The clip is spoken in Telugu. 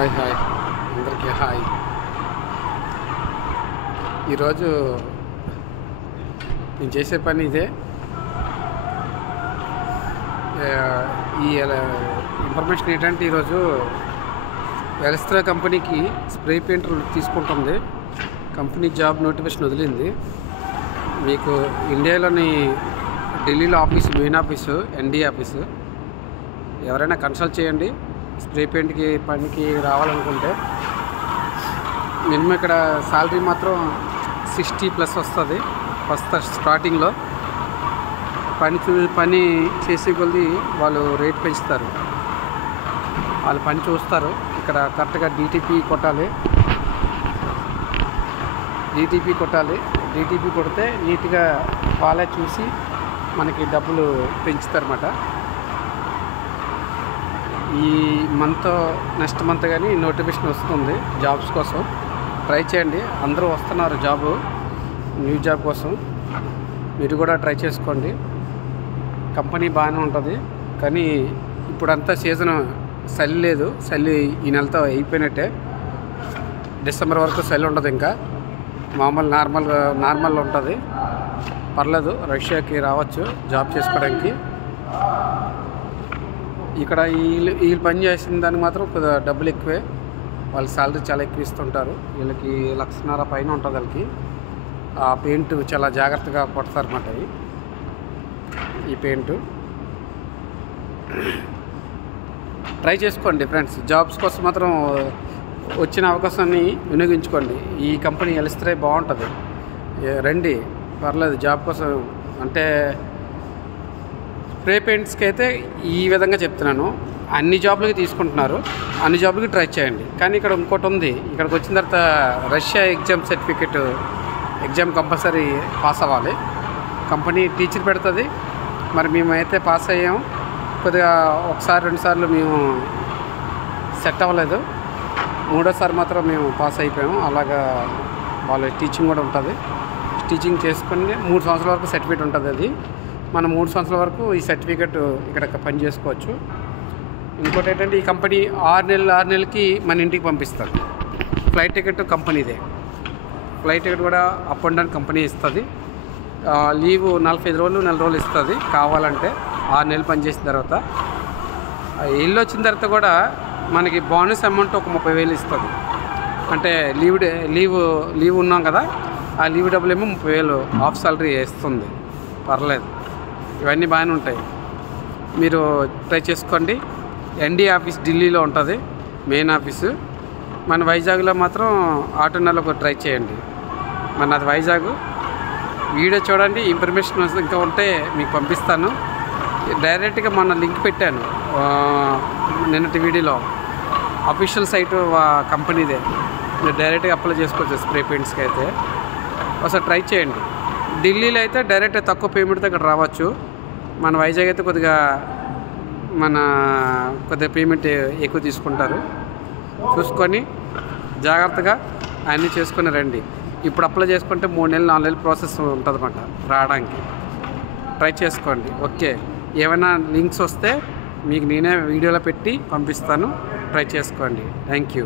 హాయ్ అందరికీ హాయ్. ఈరోజు నేను చేసే పని ఇదే. ఈ ఇన్ఫర్మేషన్ ఏంటంటే ఈరోజు ఎలస్ట్రా కంపెనీకి స్ప్రే పెయింటర్ తీసుకుంటుంది. కంపెనీ జాబ్ నోటిఫికేషన్ వదిలింది. మీకు ఇండియాలోని ఢిల్లీలో ఆఫీసు, మెయిన్ ఆఫీసు, ఎన్డీ ఆఫీసు. ఎవరైనా కన్సల్ట్ చేయండి. స్ప్రే పెయింట్కి పనికి రావాలనుకుంటే మినిమం ఇక్కడ శాలరీ మాత్రం 60+ వస్తుంది ఫస్ట్ స్టార్టింగ్లో. పని చేసే కొద్ది వాళ్ళు రేట్ పెంచుతారు. వాళ్ళు పని చూస్తారు. ఇక్కడ కరెక్ట్గా డీటీపీ కొట్టాలి. డీటీపీ కొడితే నీట్గా వాళ్ళే చూసి మనకి డబ్బులు పెంచుతారన్నమాట. ఈ మంత్ నెక్స్ట్ మంత్ కానీ నోటిఫికేషన్ వస్తుంది జాబ్స్ కోసం. ట్రై చేయండి. అందరూ వస్తున్నారు న్యూ జాబ్ కోసం. మీరు కూడా ట్రై చేసుకోండి. కంపెనీ బాగానే ఉంటుంది. కానీ ఇప్పుడంతా సీజన్ చలి లేదు. చలి ఈ నెలతో అయిపోయినట్టే. డిసెంబర్ వరకు చలి ఉండదు. ఇంకా నార్మల్ ఉంటుంది. పర్లేదు, రష్యాకి రావచ్చు జాబ్ చేసుకోవడానికి. ఇక్కడ వీళ్ళు పని చేసిన దానికి మాత్రం కొద్దిగా డబ్బులు ఎక్కువే. వాళ్ళ శాలరీ చాలా ఎక్కువ ఇస్తుంటారు. వీళ్ళకి 1,50,000 పైన ఉంటుంది. వాళ్ళకి ఆ పెయింట్ చాలా జాగ్రత్తగా కొడతారన్నమాట. ఈ పెయింట్ ట్రై చేసుకోండి ఫ్రెండ్స్. జాబ్స్ కోసం మాత్రం వచ్చిన అవకాశాన్ని వినియోగించుకోండి. ఈ కంపెనీ ఎలిస్ట్రా బాగుంటుంది. రండి, పర్లేదు జాబ్ కోసం. అంటే స్ప్రే పెయింట్స్కి అయితే ఈ విధంగా చెప్తున్నాను. అన్ని జాబ్లకి తీసుకుంటున్నారు. అన్ని జాబ్లకి ట్రై చేయండి. కానీ ఇక్కడ ఇంకోటి ఉంది. ఇక్కడికి వచ్చిన తర్వాత రష్యా ఎగ్జామ్ కంపల్సరీ పాస్ అవ్వాలి. కంపెనీ టీచర్ పెడుతుంది. మరి మేమైతే పాస్ అయ్యాం. కొద్దిగా ఒకసారి 2 సార్లు మేము సెట్ అవ్వలేదు. 3వ సారి మాత్రం మేము పాస్ అయిపోయాము. అలాగా వాళ్ళ టీచింగ్ కూడా ఉంటుంది. టీచింగ్ చేసుకుని 3 సంవత్సరాల వరకు సర్టిఫికేట్ ఉంటుంది. అది మనం 3 సంవత్సరాల వరకు ఈ సర్టిఫికేట్ ఇక్కడ పని చేసుకోవచ్చు. ఇంకోటి ఏంటంటే ఈ కంపెనీ 6 నెలలకి మన ఇంటికి పంపిస్తారు. ఫ్లైట్ టికెట్ కంపెనీదే. ఫ్లైట్ టికెట్ కూడా అప్ అండ్ డౌన్ కంపెనీ ఇస్తుంది. లీవ్ 45 రోజులు, 1 నెల రోజులు ఇస్తుంది కావాలంటే. 6 నెలలు పనిచేసిన తర్వాత ఇల్లు వచ్చిన తర్వాత కూడా మనకి బోనస్ అమౌంట్ ఒక 30,000 ఇస్తుంది. అంటే లీవ్ ఉన్నాం కదా, ఆ లీవ్ డబ్బులు ఏమో 30,000 హాఫ్ సాలరీ ఇస్తుంది. పర్లేదు, ఇవన్నీ బాగానే ఉంటాయి. మీరు ట్రై చేసుకోండి. ఎన్డీ ఆఫీస్ ఢిల్లీలో ఉంటుంది, మెయిన్ ఆఫీసు. మన వైజాగ్లో మాత్రం ఆటోనలో ట్రై చేయండి. అది వైజాగ్. వీడియో చూడండి. ఇన్ఫర్మేషన్ ఇంకా ఉంటే మీకు పంపిస్తాను. డైరెక్ట్గా మొన్న లింక్ పెట్టాను నిన్నటి వీడియోలో. అఫీషియల్ సైట్ కంపెనీదే. మీరు డైరెక్ట్గా అప్లై చేసుకోవచ్చు స్ప్రే పెయింట్స్కి అయితే. ఒకసారి ట్రై చేయండి. ఢిల్లీలో అయితే డైరెక్ట్ తక్కువ పేమెంట్తో ఇక్కడ రావచ్చు. మన వైజాగ్ అయితే కొద్దిగా పేమెంట్ ఎక్కువ తీసుకుంటారు. చూసుకొని జాగ్రత్తగా అన్నీ చేసుకొని రండి. ఇప్పుడు అప్లై చేసుకుంటే 3 నెలలు 4 నెలలు ప్రాసెస్ ఉంటుందన్నమాట రావడానికి. ట్రై చేసుకోండి. ఓకే, ఏమైనా లింక్స్ వస్తే మీకు నేనే వీడియోలో పెట్టి పంపిస్తాను. ట్రై చేసుకోండి. Thank you.